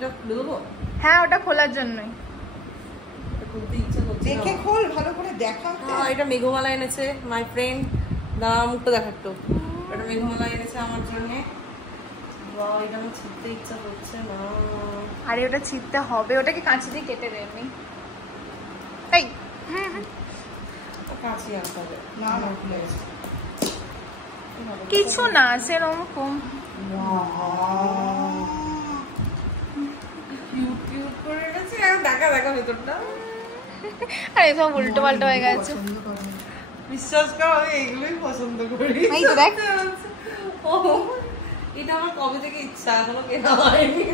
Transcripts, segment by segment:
এটা খুলে দেবো? হ্যাঁ, ওটা খোলার জন্যই। খুলতে ইচ্ছা করছে। দেখে খোল, ভালো করে দেখা। এটা মেঘমালা এনেছে মাই ফ্রেন্ড। দাঁড়া, মুখটা দেখাতো। এটা মেঘমালা এনেছে আমার জন্য। বাহ, এটা আমার ছিঁড়তে ইচ্ছা করছে না। আরে ওটা ছিঁড়তে হবে, ওটাকে কাঁচি দিয়ে কেটে দেয়নি। এই কাঁচি আনতে হবে। না না, খুলে গেছে। কিছু না সেরকম। কিউট কিউট করে এনেছে। দেখা দেখা ভেতরটা। আরে সব উল্টো পাল্টা হয়ে গেছে। বিশ্বাস করো, আমি এইগুলোই পছন্দ করি। এই তো দেখ, এটা আমার কবে থেকে ইচ্ছা, এখনো কেনা হয়নি।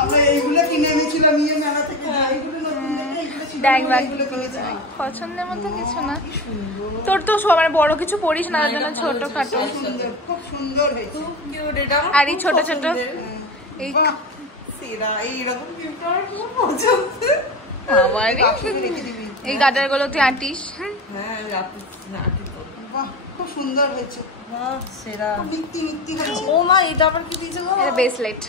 আমরা এইগুলো কিনে এনেছিলাম ইয়ে মেলা থেকে। এইগুলো নতুন দেখে এইগুলো ছিল, দেখ এইগুলো কিনেছিলাম। পছন্দের মতো কিছু না। তোর তো সবার বড় কিছু পড়িস না, তার জন্য ছোট খাটো। সুন্দর, খুব সুন্দর হয়েছে। খুব কিউট এটা। আর এই ছোট ছোট এই বাহ, সেরা, এইরকম গিফট আমার খুব পছন্দ। বাবারে, বাক্সতে রেখে দিবি। এই গাটার গুলো তুই আঁটিস। হ্যাঁ, আমি আটি তো। বাহ, খুব সুন্দর হয়েছে। বাহ, সেরা। খুব মিষ্টি মিষ্টি হয়েছে। ও মা, এটা আবার কি দিয়েছে গো? এটা ব্রেসলেট।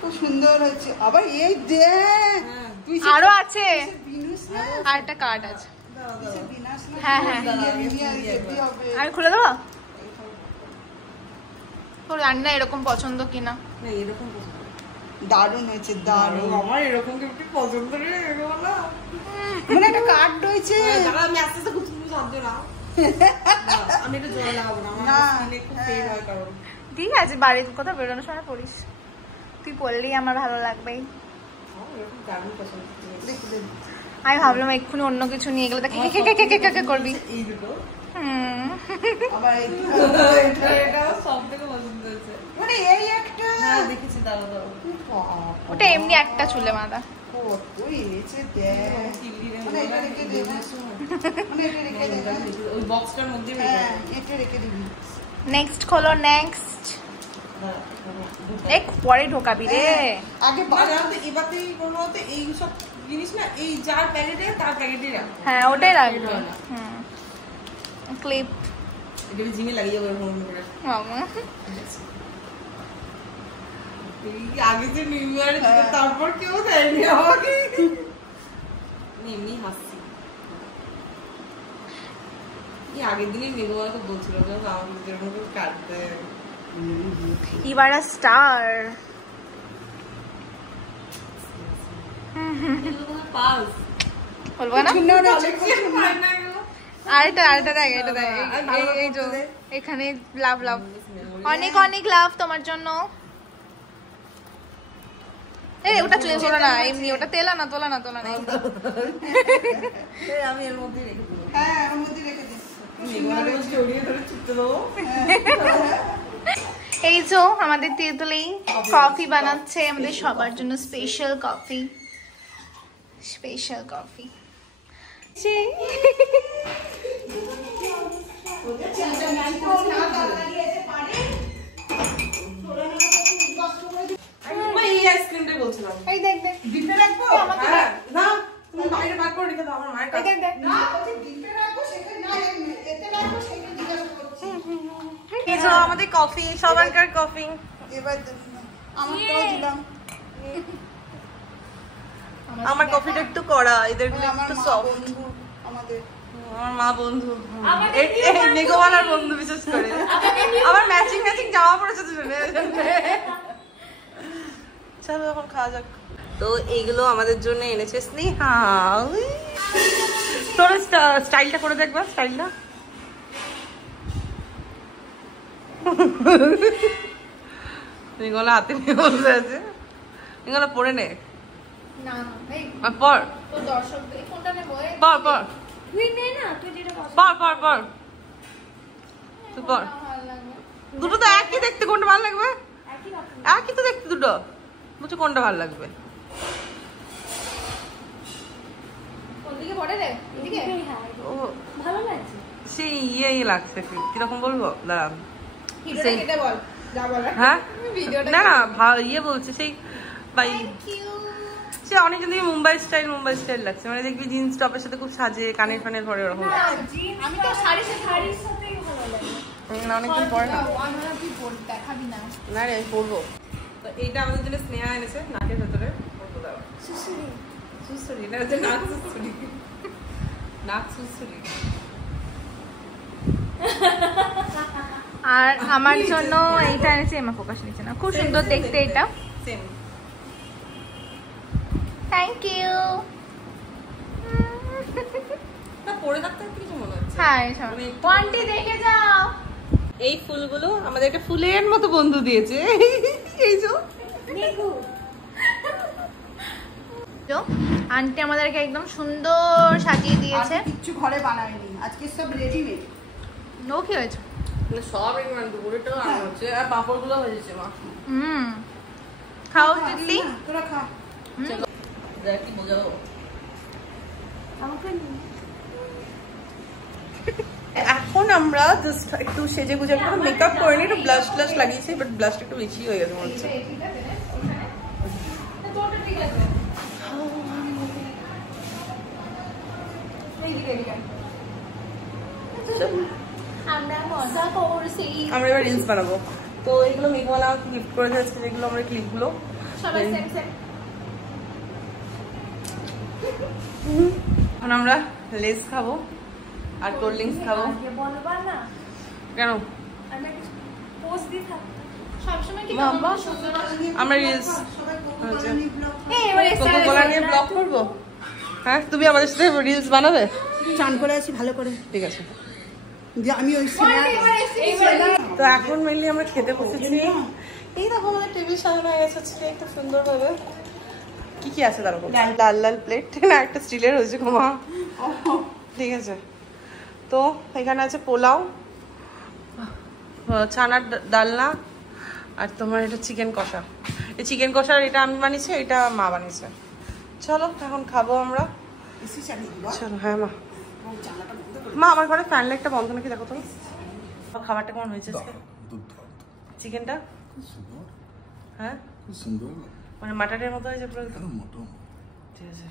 খুব সুন্দর হয়েছে। আবার এই দেখ, তুই আরো আছে, বিনুস না? আর একটা কার্ড আছে। বিনাস না? হ্যাঁ, হ্যাঁ। যেতে হবে। আমি খুলে দেবো? তোর জানি না এরকম পছন্দ কিনা। না, এরকম পছন্দ। দারুণ হয়েছে, দারুণ। আমার এরকম গিফট পছন্দ রে, বলা। মানে একটা কার্ড রয়েছে। দাঁড়া, আমি আস্তে আস্তে খুঁজতে থাকবে না। আমি এটা জল লাগাবো না, আমার না, স্কিনে খুব পেন হয় কারণ। ঠিক আছে, বাড়ির কথা বেরোনোর সময় পড়িস। তুই পড়লেই আমার ভালো লাগবে। আমার এরকম দারুণ পছন্দ। দেখি দে। আমি ভাবলাম এক্ষুনি অন্য কিছু নিয়ে গেলে তাকে কে করবি। এই দুটো আবার এই এটা আমার সব থেকে পছন্দ হয়েছে। মানে এই একটা। হ্যাঁ, দেখেছি, দাঁড়া দাঁড়া। ওটা এমনি একটা চুলে বাঁধা। কত এনেছে দেখ। মানে এটা রেখে দে না। মানে এটা রেখে দে না। ওই বক্সটার মধ্যে হ্যাঁ, এটা রেখে দিবি। নেক্সট খোলো, নেক্সট। এক পরে ঢোকাবি রে। আগে এবারতেই কোনো মতে এই সব জিনিস না, এই যার প্যাকেটে তার প্যাকেটে রাখো। হ্যাঁ, ওটাই রাখবো। ক্লিপ এটা জিমে লাগিয়ে যাবে ফোন করে। মামা এই আগে যে নিউ ইয়ার ছিল, তারপর কেউ দেয়নি আমাকে। আমি এমনি হাসছি। এই আগের দিনই মেঘমালাকে বলছিল যে আমাকে যেরকম করে কাটতে। এবার স্টার। পাস বলবো না? আরেকটা দেখ, এটা দেখ। এই যে এখানে লাভ লাভ, অনেক অনেক লাভ তোমার জন্য। এই ওটা চুলে তোলা না, এমনি ওটা তোলা না। আমি এর মধ্যে রেখে দেবো। হ্যাঁ, ওর মধ্যে রেখে দিস। জড়িয়ে ধরে ছুটতে দেবো। এই যে আমাদের তেঁতুলি কফি বানাচ্ছে আমাদের সবার জন্য, স্পেশাল কফি। এই আইসক্রিমটাই বলছিলাম। এই দেখ দেখ, দিতে রাখবো? হ্যাঁ, না, তুমি বাইরে বার করে রেখে দাও, আমার মায়ের কাছে। না, বলছি দিতে রাখবো সেখানে না, এতে রাখবো সেখানে জিজ্ঞাসা করছি। এই যে আমাদের কফি, সবারকার কফি। এবার আমারটাও দিলাম। আমার কফিটা একটু কড়া, এদের আমার একটু মা সফট। বন্ধু আমাদের। আমার মা বন্ধু, মেঘমালার বন্ধু বিশেষ করে। আবার ম্যাচিং জামা পড়েছে দুজনে। চলো এখন খাওয়া যাক। তো এইগুলো আমাদের জন্য এনেছে স্নেহা। তোর স্টাইলটা করে দেখবা, স্টাইলটা। মেঘমালা হাতে নিয়ে বসে আছে। মেঘমালা পরে নে। না ভাই, পর তো দর্শকদের কোনটা নেব? পর পর তুই নে না, তুই যেটা পছন্দ। পর তুই পর। দুটো তো একই দেখতে, কোনটা ভালো লাগবে? একই তো দেখতে দুটো, বুঝছো কোনটা ভালো লাগবে? কোন দিকে পড়ে রে? এদিকে? ও ভালো লাগছে। সেই ইয়ে লাগছে, কিরকম বলবো, দাঁড়া। ভিডিওটা কেটে বল, যা বলার। হ্যাঁ, ভিডিওটা না ইয়ে বলছে সেই বাই, সে অনেকজন থেকে মুম্বাই স্টাইল লাগছে। মানে দেখবি জিন্স টপের সাথে খুব সাজে, কানের ফানের ভরে ওরকম লাগছে। আমি তো শাড়ির সাথেই ভালো না অনেকদিন পরে না দেখাবি না না রে আমি পরবো। তো এইটা আমাদের জন্য স্নেহা এনেছে নাকের ভেতরে পরবো। দাও সুসুরি না হচ্ছে নাক সুসুরি, নাক সুসুরি। আর আমার জন্য এইটা এনেছে এমা ফোকাস নিচে না, খুব সুন্দর দেখতে এটা। Same thank you. না পরে থাকতে কিছু মনে হচ্ছে। হ্যাঁ ওয়ান্টি দেখে যাও। এই ফুলগুলো আমাদের একটা ফুলের মতো বন্ধু দিয়েছে। এই যে আন্টি আমাদেরকে একদম সুন্দর সাজিয়ে দিয়েছে। কিছু ঘরে বানায়নি, আজকে সব রেডিমেড। নো কি হয়েছে? সব রেডিমেড, দুপুরেটাও আনা হচ্ছে আর পাঁপড়গুলো হয়ে যাচ্ছে মা। খাও দিদি, তোরা খা। চলো দেখ কি বোঝাবো। এখন আমরা জাস্ট একটু সেজে গুজে একটু মেকআপ করে নিই, একটু ব্লাশ ব্লাশ লাগিয়েছি, বাট ব্লাশটা একটু বেশি হয়ে গেছে মনে হচ্ছে। আমরা এবার রিলস বানাবো। তো এগুলো মেঘওয়ালা আমাকে গিফট করে দিয়েছে, যেগুলো আমরা ক্লিপগুলো। এখন আমরা লেস খাবো আর কোল্ড ড্রিঙ্কস খাবো। কেন আমরা রিলস কোকোকোলা নিয়ে ব্লগ করবো? হ্যাঁ তুমি আমাদের সাথে রিলস বানাবে? চান করে আছি ভালো করে, ঠিক আছে। আমি ওই তো এখন মেনলি আমরা খেতে বসেছি। এই দেখো আমাদের টেবিল সাজানো হয়ে গেছে একটু সুন্দর ভাবে। কি কি আছে তার উপর? লাল লাল প্লেট না একটা স্টিলের হয়েছে ক্ষমা, ঠিক আছে। তো এখানে আছে পোলাও, ছানার ডালনা, আর তোমার এটা চিকেন কষা। এই চিকেন কষার এটা আমি বানিয়েছি, এটা মা বানিয়েছে। চলো এখন খাবো আমরা। চলো হ্যাঁ মা। মা আমার ঘরে ফ্যান লাইটটা বন্ধ নাকি দেখো তো। খাবারটা কেমন হয়েছে চিকেনটা? হ্যাঁ মানে মাটনের মতো হয়েছে পুরো। ঠিক আছে।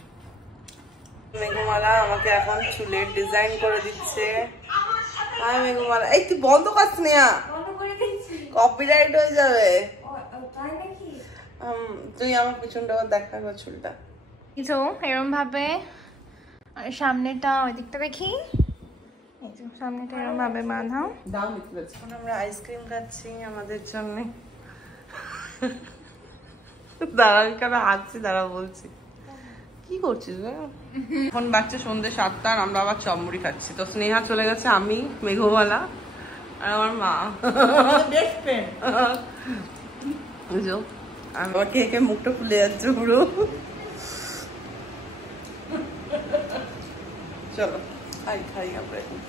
মেঘমালা আমাকে এখন চুলের ডিজাইন করে দিচ্ছে। হাই মেঘমালা, এই তুই বন্ধ করছ না, কপিরাইট হয়ে যাবে। তুই আমার পিছনটা দেখা চুলটা এরকম ভাবে, আর সামনেটা ওই দিকটা দেখি, সামনেটা এরকম ভাবে বাঁধাও। এখন আমরা আইসক্রিম খাচ্ছি আমাদের জন্য। দাঁড়া আমি কেন হাসছি, দাঁড়া বলছি। কি করছিস? এখন বাচ্চা সন্ধ্যে 7টা, আমরা আবার চমড়ি খাচ্ছি। তো স্নেহা চলে গেছে, আমি মেঘমালা আর আমার মা বেস্ট ফ্রেন্ড। বুঝো আমার খেয়ে মুখটা ফুলে যাচ্ছে পুরো। চলো খাই আমরা এখন।